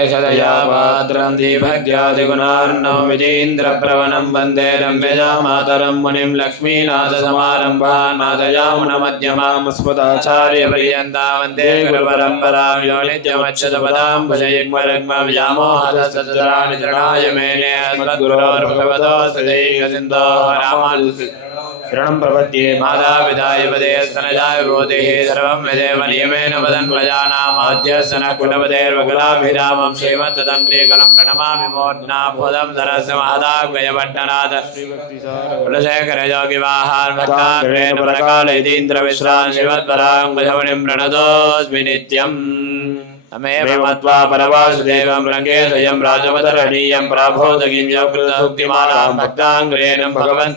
श्रीशैलेशदयापात्रं दीभक्त्यादिगुणार्णं विजेन्द्रप्रवणं वन्दे रम्यजामातरं मुनिं लक्ष्मीनाथसमारम्भां नाथयामुनमध्यमामस्मदाचार्यपर्यन्तां वन्दे गुरुपरम्परां यो नित्यमच्युतपदां भुजयुग्मरुग्मव्यामोहतस्तत्राणि तृणाय मेने अस्मद्गुरोर्भगवतोऽस्य दैकसिन्धोः रामानुजस्य शरणं प्रपद्ये मातापिताय वदेस्तनजाय गोदेः सर्वं यदेव नियमेन वदन् प्रजानामाद्यस्तनः कुटपतेर्वकुलाभिरामं श्रीमद्दत्तङ्कलं प्रणमामि मूर्ध्नाभूतं सरस्य महदाग्वयपट्टनाथ कुलशेखरयोगिवाहान् भक्तान् परकालयतीन्द्रविश्रान् श्रीमत्पराङ्कुशमुनिं प्रणतोऽस्मि नित्यम् तमेव मत्वा परवासुदेवं रङ्गे स्वयं राजपदरणीयं प्राभोदगिं योगकृतसुक्तिमानां भक्ताङ्ग्रेण भगवन्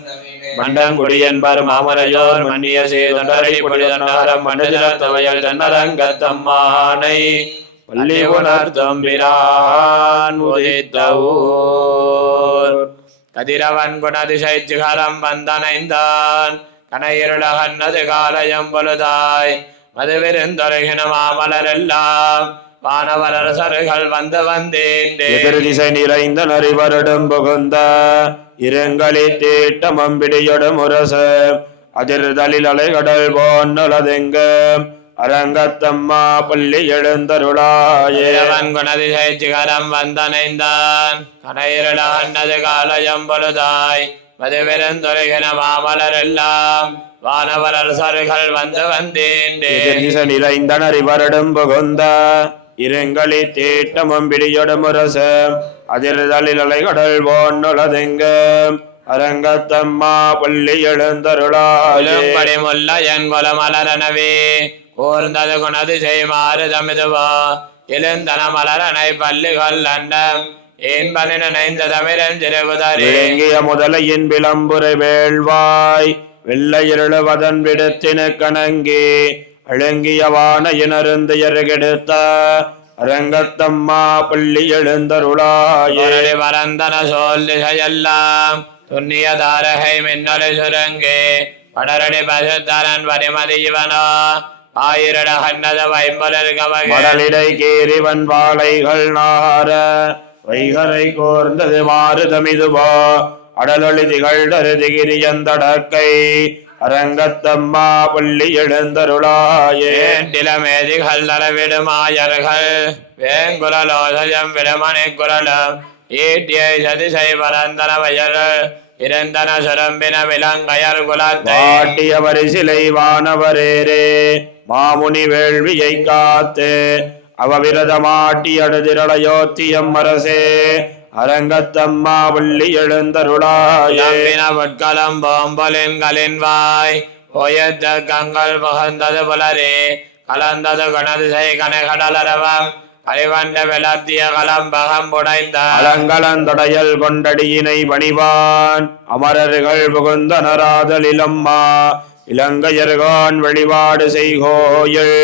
மண்டங்குடியன்பர் மாமரையோர் மன்னியசே தொண்டரை பொழிதன்னாரம் மண்டஜலத்தவையல் தன்னரங்கத்தம்மானை பள்ளி உணர்த்தும் பிரான் உதித்த ஊர் கதிரவன் குணதிசைச்சிகரம் வந்தனைந்தான் கனையிருளகன்னது காலயம் பொழுதாய் மதுவிருந்தொருகின மாமலரெல்லாம் வானவரசர்கள் வந்தேந்திசை நிறைந்த நரிவருடும் புகுந்த இரங்களி தீட்டமம் பிடியொடும் முரச அதிர்தலில் அலைகடல் போன்னலதெங்க அரங்கத்தம்மா பள்ளி எழுந்தருளாயவன் குணதிசை சிகரம் வந்தனைந்தான் கனையிருளகன்னது காலயம் பொழுதாய் மதுவிருந்தொருகின மாமலரெல்லாம் வானவரசர்கள் வந்தேந்திசை நிறைந்த நரிவருடும் புகுந்த இரங்களி தீட்டமம் பிடியொடும் முரச அதிர்தலில் அலைகடல் போன்னொலதெங்க அரங்கத்தம்மா பள்ளி எழுந்தருளாயம்படி முல்ல என் குலமலரனவே கூர்ந்தது குணது செய்மாறு தமிதுவா எழுந்தன மலரனை பள்ளிகள் அண்டம் என்பன நினைந்த தமிழன் சிறுகுதறிய முதலையின் விளம்புரை வேள்வாய் வெள்ளை இருளுவதன் விடுத்தின கணங்கி அழங்கியவான இனருந்து எருகெடுத்த அரங்கத்தம்மா பள்ளி எழுந்தருளாயே வரந்தன சோல் திசையெல்லாம் துண்ணிய தாரகை மின்னலை சுரங்கே படரடி பசுத்தரன் வரிமதி இவனோ ஆயிரட கண்ணத வைம்பலர் கமலிடை கீரிவன் வாழைகள் நார வைகரை கோர்ந்தது மாறுதமிதுவோ அடலொளி திகழ்தரு திகிரியந்தடக்கை அரங்கத்தம்மா பள்ளி எழுந்தருளாயேண்டிலமேதிகள் நலவிடுமாயர்கள் வேங்குரலோசயம் விடுமனை குரலம் ஈட்டியை சதிசை பரந்தன வயல் இருந்தன சுரம்பின விலங்கையர் குலத்தாட்டிய வரிசிலை வானவரேரே மாமுனி வேள்வியை காத்து அவவிரதமாட்டி அடுதிரளையோத்தியம் அரசே அரங்கத்தம்மா பள்ளி எழுந்தருளாயம் போம்பொலின்களின் வாய் போயத்த கங்கள் புகந்தது புலரே கலந்தது கணதிசை கனைகடலரவம் கலிவண்ட விளத்திய கலம்பகம் புடைந்த அலங்கலந்தொடையல் கொண்டடியினை பணிவான் அமரர்கள் புகுந்தனராதலிலம்மா இலங்கையர்கான் வழிபாடு செய்கோயில்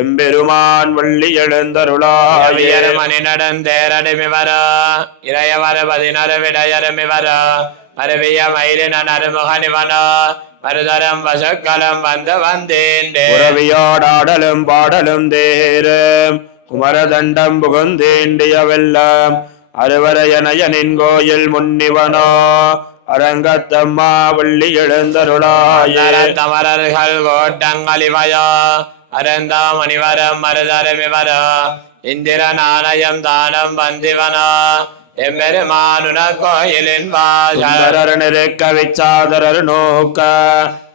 எம்பெருமான் வள்ளி எழுந்தருளாயமணி நடந்தேரடிமிவர இறையவர பதினரு விடையருமிவர மருவிய மயிலின நறுமுகனிவன மருதரம் வசக்கலம் வந்தேண்டேரவியோடாடலும் பாடலும் தேரும் குமரதண்டம் புகுந்தேண்டிய வெல்லம் அறுவரையனையனின் கோயில் முன்னிவனோ அரங்கத்தம்மா வள்ளி எழுந்தருளாய தமரர்கள் கோட்டங்களிவயோ அரந்தா மணிவரம் மருதரமிவர இந்திர நாணயம் தானம் வந்திவனா எம்பெருமானுன கோயிலின் வாசரருக்க விச்சாதரர் நோக்க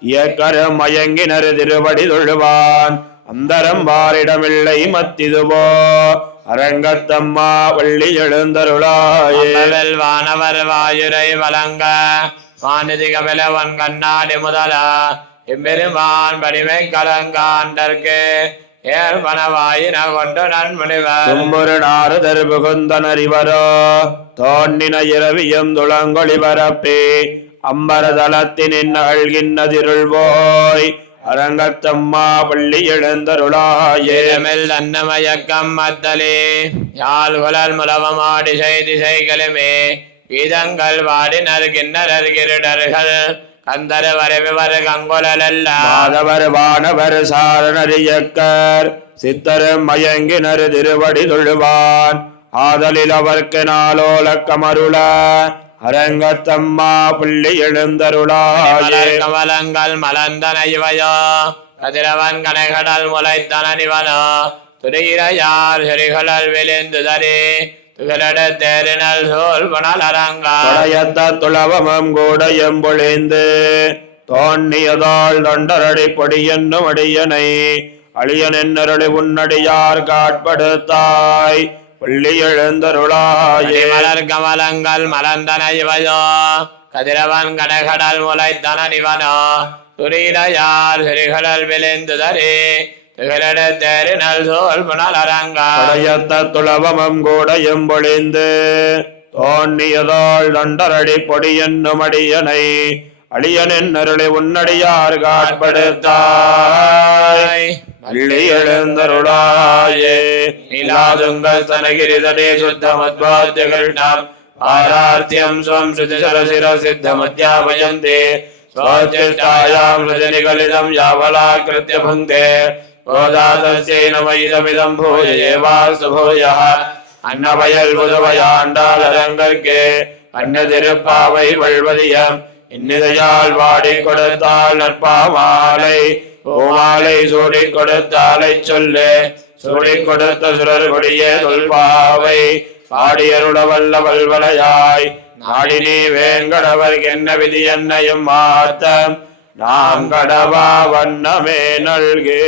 இயக்கரும் மயங்கினர் திருவடி தொழுவான் அந்தரம் வாரிடமில்லை மத்திதுவோ அரங்கத்தம்மா வள்ளி எழுந்தருளாயல் வானவர் வாயுரை வழங்க வானதிக விலவன் கண்ணாடி முதலா எம்பெருமான் வடிமை கலங்காண்டற்கு ஏற்பனவாயின கொண்டு நன்முனிவர் நாரதர் புகுந்தனரிவரோ தோன்னின இரவியும் துளங்கொழி பரப்பே அம்பரதளத்தின் அழ்கின்னதிருள்வோய் அரங்கத்தம்மா பள்ளி எழுந்தருளாயேமில் அன்னமயக்கம் மத்தலே யாழ் குழல் முலவமாடி செய்திசைகளுமே கீதங்கள் வாடினர் கிண்ணரர் கிருடர்கள் கந்தர் வரவிவர் கங்குலல்ல மாதவர் வானவர் சாரணரியக்கர் சித்தரும் மயங்கினர் திருவடி தொழுவான் ஆதலில் அவர்க்கு நாளோல கமருள அரங்கத்தம்மா புள்ளி எழுந்தருளாயே கமலங்கள் மலர்ந்தன இவையோ கதிரவன் கனைகடல் முளைத்தன நிவனோ துறையிறையார் செறிகளல் விழுந்துதரே துகளட தேரினல் சோல் புனல் அரங்கா படையத்த துளவமும் கூட எம்பொழிந்து தோன்னியதால் தொண்டரடி பொடியென்னும் அடியனை அழியன் என்னருளி உன்னடியார் காட்படுத்தாய் புள்ளி எழுந்தருளாயே மலர் கமலங்கள் மலர்ந்தன இவையோ கதிரவன் கனைகடல் முளைத்தன நிவனோ துறையிறையார் செறிகளல் விழுந்துதரே துகளட தேரினல் சோல் புனல் அரங்கா படையத்த துளவமும் கூட எம்பொழிந்து தோன்னியதால் தொண்டரடி பொடியென்னும் அடியனை அழியன் என்னருளி உன்னடியார் காட்படுத்தாய் பள்ளி எழுந்தருளாயே நீலாதுங்கள் தனகிரிதடே சுத்தமத்வாத்யகள் நாம் ஆரார்த்தியம் ஸ்வம் ஸ்ருதிசரசிர சித்தமத்யாபயந்தே ஸ்வச்சிஷ்டாயாம் ஸ்ருதிநிகலிதம் யாவலாக்கிருத்ய புங்கே கோதாதஸ்யை நமயிதமிதம் பூய ஏவாஸ்து பூயः அன்னவயல் புதுவையாண்டாள் அரங்கற்கே அன்னதிருப்பாவை வழ்வதியம் இன்னிதையால் வாடிக் கொடுத்தால் நற்பாமாலை பூமாலை சூடிக் கொடுத்தாலை சொல்லு சூடிக் கொடுத்த சுரர் கொடிய தொல்பாவை பாடியருளவல்ல வல்வலையாய் நாடினி வேங்கடவர் என்ன விதி என்னையும் மாத்தம் நாம் கடவா வண்ணமே நல்கே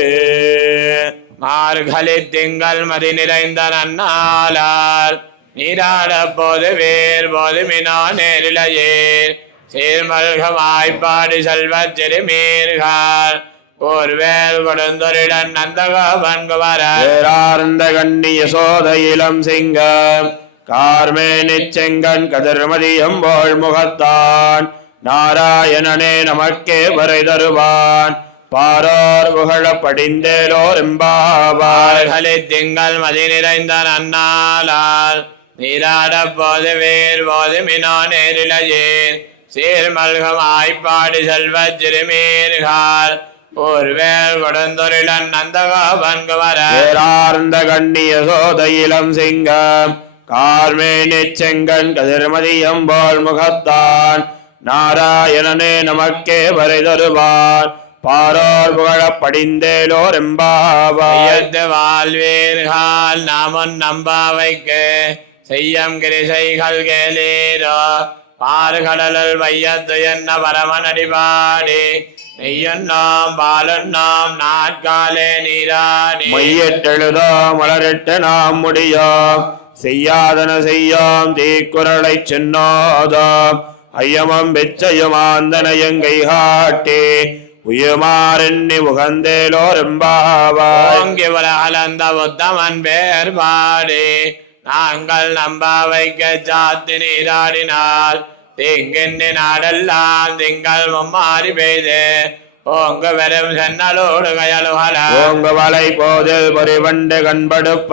மார்கழி திங்கள் மதி நிறைந்த நன்னாளார் நீராட போது வேர் போது மினோ நேரிலையேர் சீர்மல்கமாய்ப்பாடி செல்வச் சிறுமீர்கள் ஓர்வேல் கொடுந்தொரிடன் நந்தகவன்குவரார்ந்த கண்ணிய சோத இளம் சிங்கம் கார்மேனி செங்கன் கதிர்மதியம் போல் முகத்தான் நாராயணனே நமக்கே வரை தருவான் பாரோர் புகழ படிந்தேலோர் எம்பாவார்களை திங்கள் மதி நிறைந்த நன்னாளால் நீராட போது வேர் போது மினோ நேரிலையேர் சீர்மல்கமாய்ப்பாடி செல்வச் சிறுமீர்கள் ஓர்வேல் கொடுந்தொரிடன் நந்தகவன்குவரார்ந்த கண்ணிய சோத இளம் சிங்கம் கார்மேனி செங்கன் கதிர்மதியம் போல் முகத்தான் நாராயணனே நமக்கே வரை தருவான் பாரோர் புகழ படிந்தேலோர் எம்பாவாய் வாழ்வீர்கள் நாமும் நம்பாவைக்கு செய்யம் கிரிசைகள் கேளீரோ பார்கடலில் வையத்து என்ன பரமன் அடிபாடி நெய்யன்னாம் பாலன்னாம் நாட்காலே நீராடி மையெட்டெழுதோ மலரிட்டு நாம் முடியோம் செய்யாதன செய்யோம் தீக்குறளை சென்னோதோம் ஐயமம் பிச்சையுமாந்தன எங்கை காட்டி உயுமாறெண்ணி உகந்தேலோர் எம்பாவாய் உலகலந்த உத்தமன் பேர் பாடி நாங்கள் நம்பாவைக்கு சாத்தி நீராடினால் திங்கெண்ணி நாடெல்லாம் திங்கள் மும்மாறி பெய்து ஓங்க வெறும் சென்னலோடு கயலுகல ஓங்க வலை போதில் பொறிவண்டு கண்படுப்ப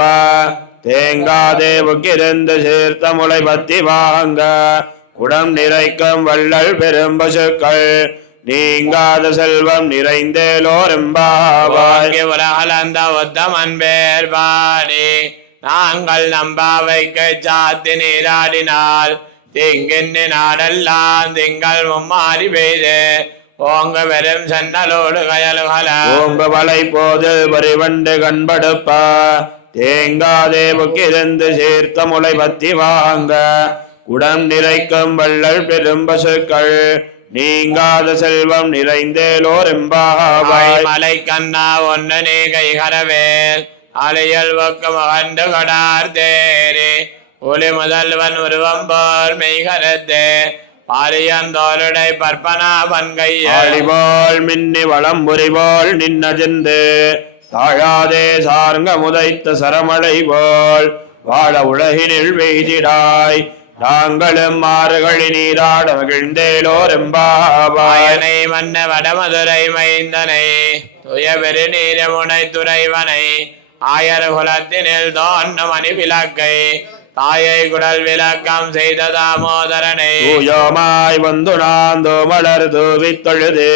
தேங்காதே புக்கிருந்து சேர்த்த முளை பத்தி வாங்க குடம் நிறைக்கும் வள்ளல் பெரும் பசுக்கள் நீங்காத செல்வம் நிறைந்தேலோர் எம்பாவாய் உலகலந்த உத்தமன் பேர் பாடி நாங்கள் நம்பாவைக்கு சாத்தி நீராடினால் திங்கெண்ணி நாடெல்லாம் திங்கள் மும்மாறி பெய்து ஓங்க வெறும் சென்னலோடு கயலுகல ஓங்க வலை போதில் பொறிவண்டு கண்படுப்ப தேங்காதே புக்கிருந்து சேர்த்த முளை பத்தி வாங்க குடம் நிறைக்கும் வள்ளல் பெரும் பசுக்கள் நீங்காத செல்வம் நிறைந்தேலோர் எம்பாவாய் மலை கண்ணா ஒன்னு நீ கைகரவேல் அலையல் ஒக்க மகண்டு கடார் தேரி ஒளி முதல்வன் உருவம் போல் மெய்கரத்தே பாரியந்தோருடை பற்பனா பன்கையாளிபோல் மின்னி வளம் புரிபோல் நின்னஜிந்து தாழாதே சார்ங்க முதைத்த சரமழை போல் வாழ உலகினில் வெய்திடாய் நாங்களும் மாறுகளி நீராட மகிழ்ந்தேலோர் எம்பாவாயனை மன்ன வடமதுரை மைந்தனை துய பெரு நீரமுனை துறைவனை ஆயர் குலத்தினில் தோன்ன மணி விளக்கை தாயை குடல் விளக்கம் செய்த தாமோதரனை தூயோமாய் வந்து நாந்தோ மலர் தூவித் தொழுது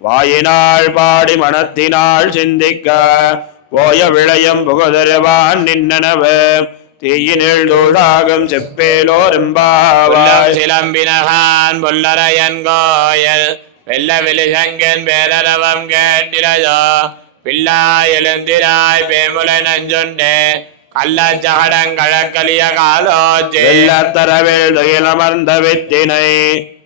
வாயினாள் பாடி மனத்தினாள் சிந்திக்க போய விளையம் புகுதருவான் நின்னனவ தீயினில் தூளாகும் செப்பேலோரெம்பாவாய். சிலம்பினகான் புல்லரையன் கோயில் வெள்ள வெளிசங்கன் பேரரவம் கேட்டிலையோ பிள்ளாய் எழுந்திராய் பேமுலை நஞ்சுண்டே கள்ளச்சகடங்கழக்கலிய காலோச்சி வெள்ளத்தரவில் துயிலமர்ந்த வித்தினை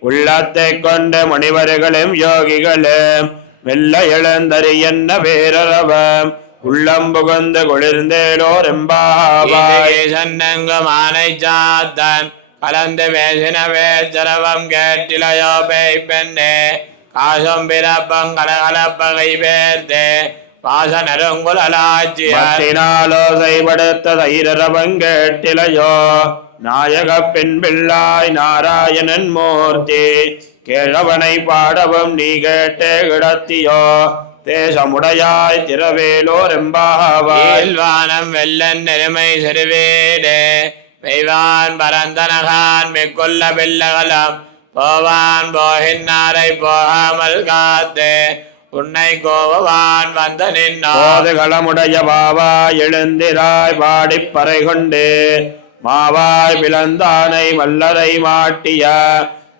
உள்ளத்தை கொண்ட முனிவர்களும் யோகிகளும் மெல்ல எழுந்தறி என்ன வேறவம் உள்ளம் புகுந்து குளிர்ந்தேலோரெம்பாவாய். சன்னங்குமானை சாத்தன் கலந்து பேசின வேச்சரவம் கேட்டிலையோ பேய் பெண்ணே காசும் பிறப்பம் கலகலப்பகை பேர்த்தே வாசனருங்குலாச்சியாலோசைப்படுத்த தைரவம் கேட்டிலையோ நாயக பெண் பிள்ளாய் நாராயணன் மூர்த்தி கேழவனை பாடவும் நீ கேட்டே கிடத்தியோ தேசமுடையாய் திரவேலோரெம்பாவாய். வானம் வெள்ளன் நெருமை சிறுவேடு மெய்வான் பரந்தனகான் மிக்குள்ள பிள்ளகலம் போவான் போகின்னாரை போகாமல் காத்து உன்னை கோவான் வந்த நின்னோதுகளமுடைய பாவாய் எழுந்திராய் பாடிப்பறை கொண்டு மாவாய் பிளந்தானை மல்லரை மாட்டிய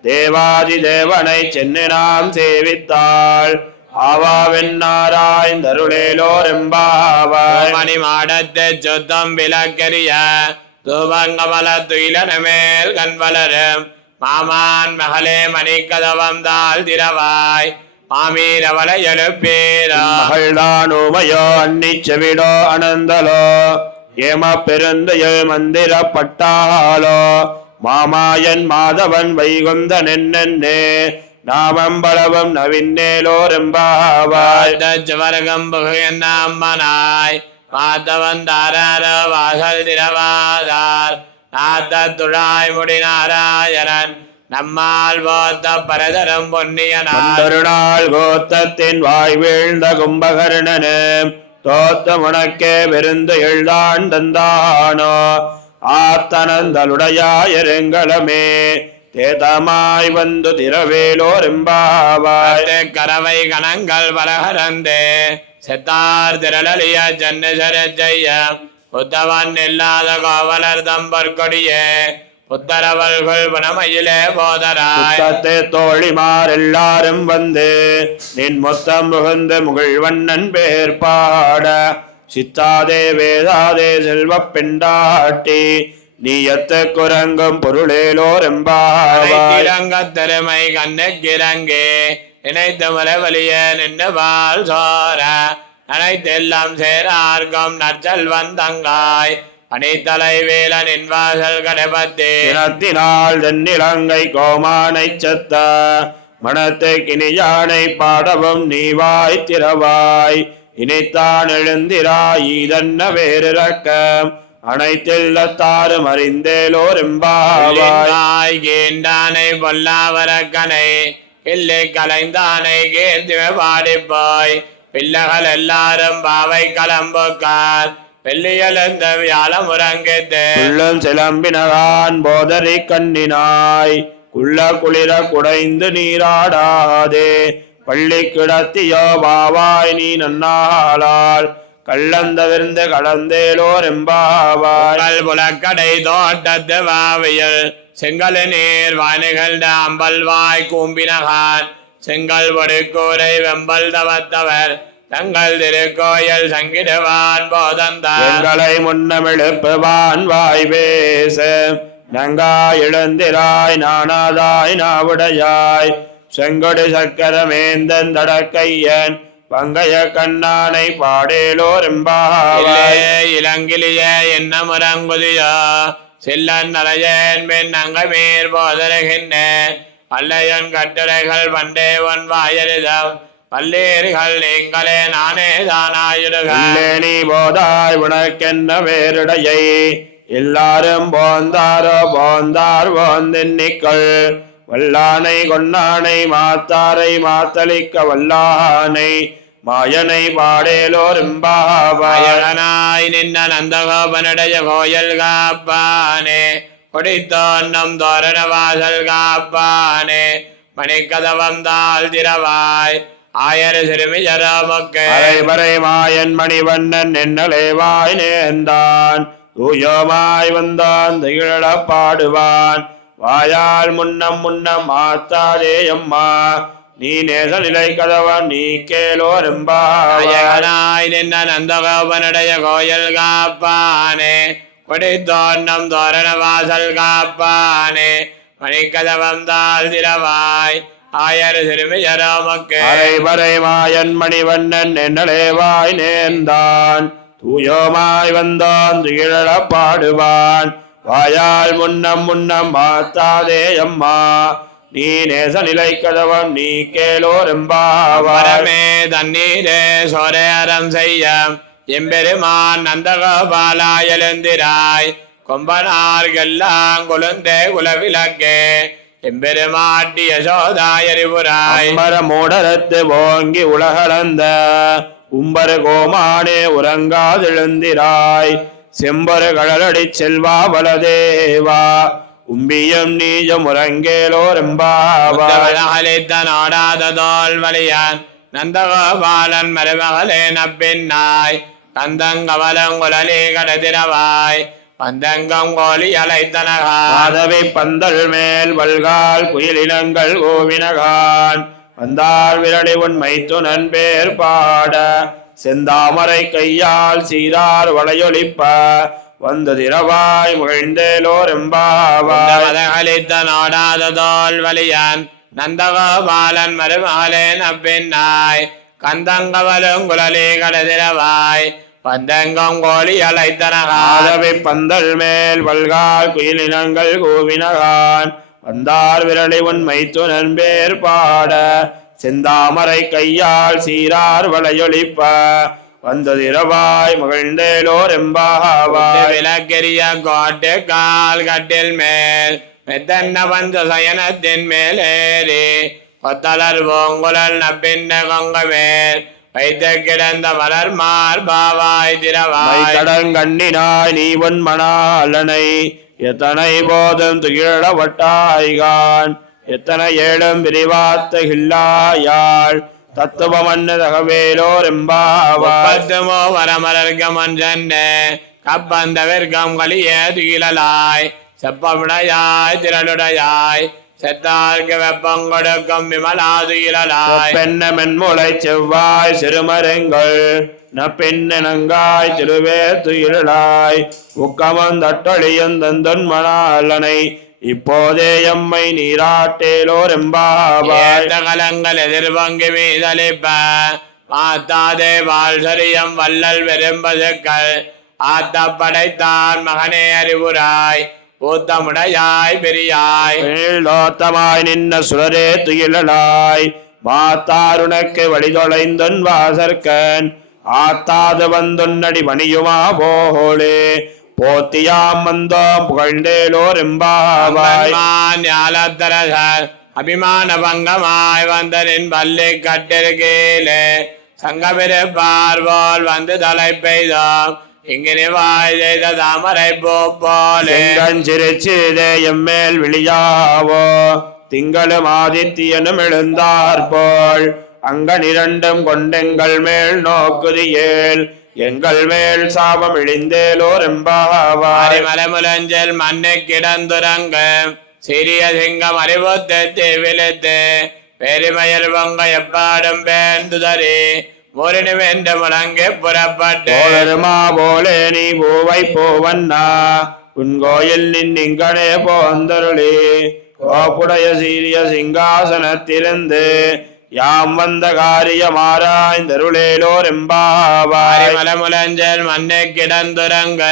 தேவாதி தேவனை சென்னு நாம் சேவித்தாள் ஆவாவென்னாராய்ந்தருளேலோரெம்பாவாய். மணி மாடத்து சுத்தம் விளக்கரிய தூபங்கமல துயிலன மேல் கண் வளரும் மாமான் மகளே மணிக்கதவம் தாழ் திரவாய் மாமீரவளை எழுப்பீரா மகள்தானுமையோ அன்னி செவிடோ அனந்தலோ ஏம பெருந்தையில் மந்திரப்பட்டாலோ மாமாயன் மாதவன் வைகுந்த நென்னே நாமம்பளவம் நவின்னேலோரெம்பாவாய். சுவர்க்கம் புகையன் அம்மனாய் மாதவன் தாராரோ வாசல் திரவாதார் நாத்த துழாய் முடி நாராயணன் நம்மால் போத்த பரதரம் பொன்னியனாள் கோத்தத்தின் வாய் வீழ்ந்த கும்பகர்ணனு தோத்த முனக்கே விருந்து எழுதான் தந்தானோ ஆத்தனந்தலுடையாயருங்களமே தேதமாய் வந்து திரவேலோரெம்பாவாய். கரவை கணங்கள் பலகரந்தே செத்தார் திரளிய ஜன்னசர ஜெய்ய புத்தவன் இல்லாத கோவலர் தம்பர் கொடியே புத்தரவல்கள் புனமையிலே போதராய். தோழிமார் எல்லாரும் வந்து நின் மொத்தம் புகுந்து முகிழ்வண்ணன் பேர் பாட சித்தாதே வேதாதே செல்வ பெண்டாட்டி நீயத்த குரங்கும் பொருளேலோரெம்பாவாய். திறமை கண்ணுக்கிறங்கே நினைத்த முறைவலிய நின்று வாழ் சோர அனைத்தெல்லாம் சேரார்க்கும் நற்சல் வந்தங்காய் அனைத்தலை வேலனின் வாசல் கடைபத்தினால் தென்னிலங்கை கோமானை சத்த மனத்தை கிணியானை பாடவும் நீவாய் திரவாய் இனித்தான் எழுந்திராய் இதன்ன வேறிறக்கம் அனைத்தில்லத்தாரும் அறிந்தேலோரெம்பாவாய். கேண்டானை பொல்லாவரக்கனை இல்லை கலைந்தானை கேர்த்திவ பாடிப்போய் பிள்ளைகள் எல்லாரும் பாவை கலம்புக்கார் வெள்ளியலந்த வியாழம் உறங்கித்து உள்ளம் சிலம்பினகான் போதரை கண்ணினாய் குள்ள குளிர குடைந்து நீராடாதே பள்ளி கிடத்தியோ பாவாய் நீ நன்னாளால் கள்ளந்தவிர்ந்து கலந்தேலோரெம்பாவாய். புலக்கடை தோட்டத்து வாவியல் செங்கல் நீர் வாணிகள் அம்பல்வாய் கூம்பினகான் செங்கல் பொடுக்கூரை வெம்பல் தவத்தவர் தங்கள் திருக்கோயில் சங்கிடுவான் போதந்தார் எங்களை முன்னமெழுப்புவான் வாய் பேச நங்காய் இழந்திராய் நானாதாய் நாவுடையாய் செங்கொடு சக்கரமேந்தன் தடக்கையன் பங்கைய கண்ணானை பாடேலோரெம்பாவாய். இளங்கிலிய என்ன முறங்குதியோ சில்லன் நலையன் பெண் அங்கமீர் போதருகின்றேன் பல்லையன் கட்டுரைகள் பண்டே ஒன் வாயலிதம் பல்லேறுகள் நீங்களே நானே தானாயிடுகளே. நீ போதாய் உனக்கென்ன வேறுடையை எல்லாரும் போந்தாரோ போந்தார் போந்தென்னிக்கள் வல்லானை கொன்னானை மாத்தாரை மாத்தளிக்க வல்லானை மாயனை பாடேலோரெம்பாவாய். நின்ன நந்தகோபனுடைய கோயில் காப்பானே கொடித்தோன்னம் தோரண வாசல் காப்பானே மணிக்கதவம் தாழ் திரவாய் ஆயர் சிறுமியராமக்கு அரைவரை மாயன் மணிவண்ணன் என்னலேவாய் நேர்ந்தான் தூயோமாய் வந்தான் திகழ பாடுவான் வாயால் முன்னம் மாத்தாதே அம்மா நீ நேச நிலை கதவன் நீ கேளோரெம்பாய் நின்ன நந்தகோபனுடைய கோயில் காப்பானே கொடித்தோன்னம் தோரண வாசல் காப்பானே மணிக்கதவம் தாழ் திரவாய் ஆயர் சிறுமியராமக்கு அரைவரை மாயன் மணிவண்ணன் என்னலேவாய் நேர்ந்தான் தூயோமாய் வந்தான் திகழ பாடுவான் வாயால் முன்னம் மாத்தாதே அம்மா நீ நேச நிலை கதவன் நீ கேளோரெம்பாவாய் தண்ணீரே சோரேரம் செய்ய எம்பெருமான் நந்தகோபாலா எழுந்திராய் கொம்பனார்கெல்லாம் குழுந்தே குலவிளக்கே எம்பெருமாட்டி யசோதாயறிவுராய் மூடரத்து ஓங்கி உலகளந்த உம்பரு கோமானே உறங்காதெழுந்திராய் செம்பரு கடலடி செல்வா பலதேவா உம்பியம் நீஜம் உறங்கேலோரெம்பாவாய்த்த நாடாததோல் வலியான் நந்தகோபாலன் மருமகளே நப்பின்னாய் கந்தங்கவலங்குழலி கடதிரவாய் பந்தங்கம் கோலி அலைத்தனகாதவை பந்தல் மேல் வல்கால் குயிலினங்கள் கோவினகான் வந்தார் விரடி உண்மை துணன் பேர் பாட செந்தாமரை கையால் சீரார் வளையொலிப்ப வந்து திரவாய் முகிழ்ந்தேலோரெம்பாவாய்த்த நாடாததோல் வலியான் நந்தகோபாலன் மருமகளே நப்பின்னாய் கந்தங்கவலங்குழலி கடதிரவாய் பந்தங்கம் கோலி அலைத்தனகாதவை பந்தல் மேல் வல்கால் குயிலினங்கள் கோவினகான் வந்தார் விரலை உண்மை துணன் பேர் பாட செந்தாமரை கையால் சீரார் வளையொலிப்ப வந்ததிரவாய் மகிழ்ந்தேலோரெம்பாவாய் விளக்கெரிய கோட்டு கால் கட்டில் மேல் மெத்தன்ன வந்த சயனத்தின் மேலேறி கொத்தலர் பூங்குழல் நப்பின்ன கொங்க மேல் வைத்து கிடந்த மலர் மார்பாவாய் திரவாய் கடங்கண்ணினாய் நீ உன் மணாலனை எத்தனை போதும் துகிழவட்டாய்கான் எத்தனை ஏழும் விரிவாத்தகில்லாயாள் தத்துவமன்னு தகவேலோரெம்பாவாய் வரமலர்கமன் சென்று கப்பந்தவிற்கம் கலிய துயிலாய் செப்பமுடையாய் திரளுடையாய் செத்தார்க்கு வெப்பம் கொடுக்கும் விமலா துயிலாய் பெண்ண மென்முளை செவ்வாய் சிறுமருங்கள் நப்பெண்ணங்காய் திருவே துயிலாய் உக்கமந்தொழியந்தன் மணாலனை இப்போதே எம்மை நீராட்டேலோரெம்பாவாய் கலங்கள் எதிர்பங்கு மீதளிப்ப மாத்தாதே வாழ் சரியம் வல்லல் வெறும்பதுக்கள் ஆத்த படைத்தான் மகனே அறிவுராய் ஊத்தமுடையாய் பெரியாய் லோத்தமாய் நின்ன சுரரே துயிலாய் மாத்தாருனக்கு வழிதொலைந்தன் வாசற்கன் ஆத்தாது வந்துன்னடி மணியுமா போலே போத்தியாம் வந்தோம் புகழ்ந்தேலோரெம்பாவாய் ஞாலத்தரசர் அபிமான பங்கமாய் வந்தனின் பள்ளி கட்டிருக்கீழே சங்கமிருப்பார் போல் வந்து தலை பெய்தோம் இங்கினி வாய் செய்த தாமரை போலே சிரிச்சிதே எம்மேல் விழியாவோ திங்களும் ஆதித்யனும் எழுந்தார் போல் அங்கனிரண்டும் கொண்டெங்கள் மேல் நோக்குதியேல் எங்கள் மேல் சாபம் இழிந்தேலோரெம்பாவாய் மலமுலஞ்சல் மண்ணு கிடந்துரங்க சிறிய சிங்கம் அறிவுத்து விழுத்து பெருமயல் பொங்க எப்பாடும் பேந்துதறி முரணி வென்று முழங்கி புறப்பட்டு போலே நீ பூவை போவண்ணா உன் கோயில் நின்னிங்கனே போந்தருளி கோப்புடைய சீரிய சிங்காசனத்திலிருந்து யாம் வந்த காரியமாராய்ந்தருளேலோரெம்பாவாய் மலமுலஞ்சல் மண்ணு கிடந்துரங்க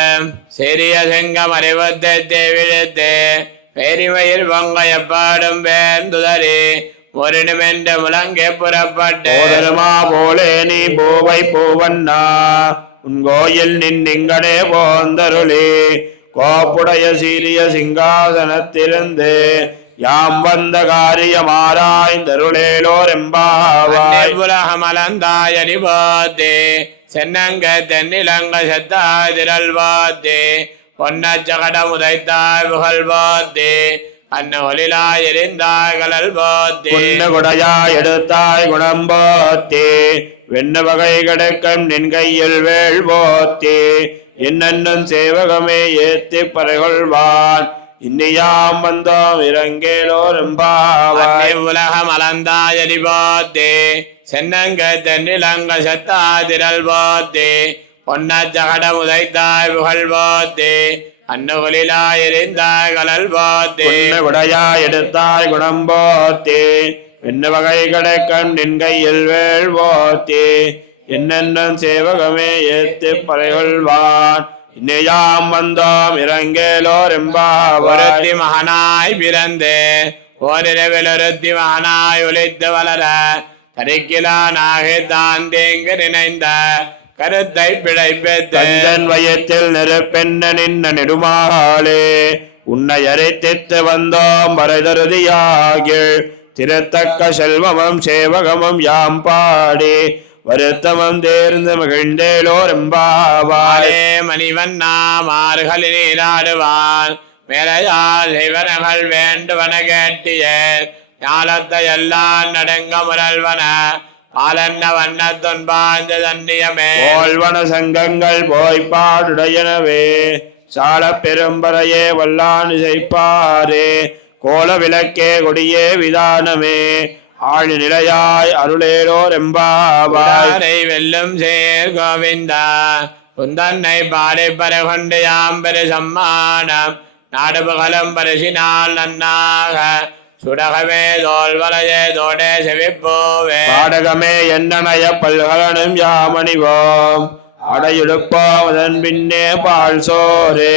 சிறிய சிங்கம் அறிவுத்து விழுத்து பெருமயில் பொங்க எப்பாடும் பேந்துதறி முரணி வென்று முழங்கி புறப்பட்டு போலே நீ பூவை போவண்ணா உன் கோயில் நின்னிங்கனே போந்தருளி கோப்புடைய சீரிய சிங்காசனத்திலிருந்து யாம் வந்த காரியமாராய்ந்தருளேலோரெம்பாவாய் உலகமலந்தாயடி போத்தே சென்னங்க தென்னிலங்க செத்தாய் திரள் போத்தே பொன்ன சகடம் உதைத்தாய் புகழ் போத்தே அந்நூலிலாய் எரிந்தாய் கலல் போத்தி குடையாய் எடுத்தாய் குணம் போத்தி வெண்ண வகை கிடக்கும் நின் கையில் வேள் போத்தி என்னென்னும் சேவகமே ஏத்தி பறைகொள்வான் இன்னியாம் வந்தோம் இறங்கேலோரும்பாவாய் உலகம் அலந்தாயலி போத்தி சென்னங்க தென்னிலங்க சத்தாதிரல் போத்தி பொன்ன ஜகட உதைத்தாய் புகழ் போத்தி அந்நுகுலிலாய் எரிந்தாய் கலல் போத்தி குடையாய் எடுத்தாய் குணம் போத்தி வெண்ண வகை கிடக்கும் நின் கையில் வேள் போத்தி என்னென்னும் சேவகமே ஏத்தி பறைகொள்வான் இன்னையாம் வந்தோம் இறங்கேலோரெம்பாவாய் மகனாய் பிறந்து ஓரிரவில் ஒருத்தி மகனாய் ஒளித்து வளர தரிக்கிலானாக தான் தேங்கு நினைந்த கருத்தை பிழைப்பெத்தன் வயத்தில் நெருப்பெண்ண நின்ன நெடுமாளே உன்னை அரைத்தித்து வந்தோம் வரைதருதியாகி திருத்தக்க செல்வமும் சேவகமும் யாம் பாடி வருத்தமம் தேர்ந்து மகிழ்ந்தேலோரெம்பாவாய் மணிவண்ணா மார்களில் நீராடுவான் மேலையால் சிவனகள் வேண்டுவன கேட்டிய ஞாலத்தை எல்லாம் நடுங்க முரல்வன பாலன்ன வண்ணத்துன்பாய்ந்த தன்னியமே போல்வன சங்கங்கள் போய்ப்பாடுடையனவே சால பெரும்பறையே வல்லான் இசைப்பாரே கோல விளக்கே கொடியே விதானமே ஆழி நிலையாய் அருளேலோரெம்பாவாய் வெல்லும் சேர் கோவிந்தா உந்தன்னை பாடி பரகொண்டு யாம்பெரு சம்மானம் நாடு பகலும் பரிசினால் நன்னாக சுடகமே தோல் வலையே தோடே செவிப்போவே பாடகமே என்னனைய பல்கலனும் யாமணிவோம் அடையுடுப்போம் அதன் பின்னே பால் சோறு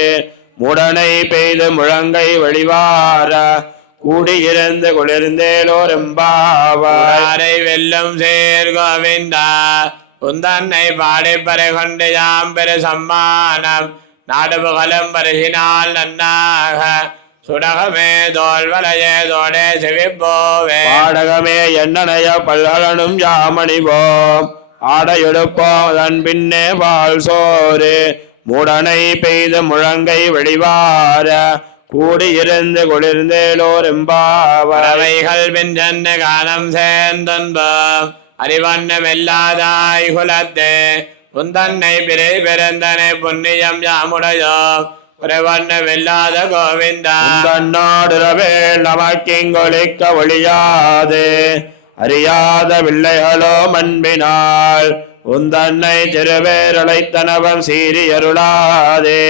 முடனை பெய்து முழங்கை வழிவார கூடியிருந்து குளிர்ந்தேலோரெம்பாவாய் வெல்லும் சேர் கோவிந்தா உந்தன்னை பாடி பரகொண்டு யாம்பெரு சம்மானம் நாடு பகலும் பரிசினால் நன்னாக சுடகமே தோல் வலையே தோடே செவிப்போவே பாடகமே என்னனைய பல்கலனும் யாமணிவோம் ஆடையெடுப்போம் அதன் பின்னே பால் சோறு முடனை பெய்து முழங்கை வெளிவார கூடியிருந்து குளிர்ந்தேலோரெம்பாவைகள் பின்ன காலம் சேர்ந்தன்பம் அறிவண்ணம் இல்லாதாய் குலத்தே உந்தன்னை பிறை பிறந்தனை புண்ணியம் யாமுடையோ குறைவண்ணமில்லாத கோவிந்தா நாடுறவேள் நமக்கிங்கொலிக்க ஒழியாது அறியாத பிள்ளைகளோ மண்பினால் உந்தன்னை திருவேரழைத்தனவம் சீரியருளாதே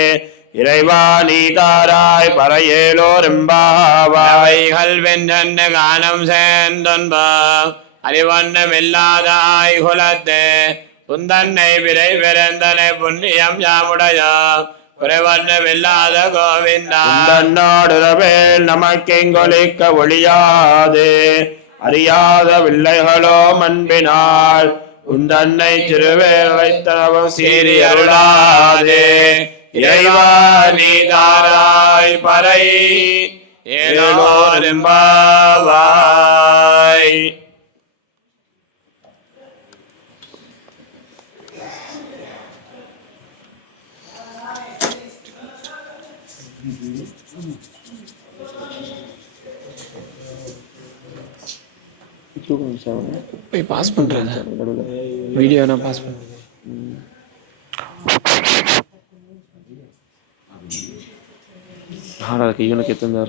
இறைவா நீதாராய் பறையேலோரெம்பாவைகள் வென்ற காலம் சேர்ந்தன்பம் அறிவண்ணமில்லாதாய் குலத்தே உந்தன்னை பிறை பிறந்தனை புண்ணியம் யாமுடையோ குறைவண்ணமில்லாத கோவிந்தா நாடுறவேள் நமக்கெங்கொலிக்க ஒழியாது அறியாத பிள்ளைகளோ மண்பினால் உந்தன்னை திருவேரழைத்தனவம் சீரியருளாதே இறைவா நீதாராய் பறை ஏலோரெம்பாவாய் போய் பாஸ் பண்ணுறேன் வீடியோ நான் பாஸ் பண்ணுறேன் ಹಾಡೋದಕ್ಕೆ ಇವನಕ್ಕೆ ತಂದಾರ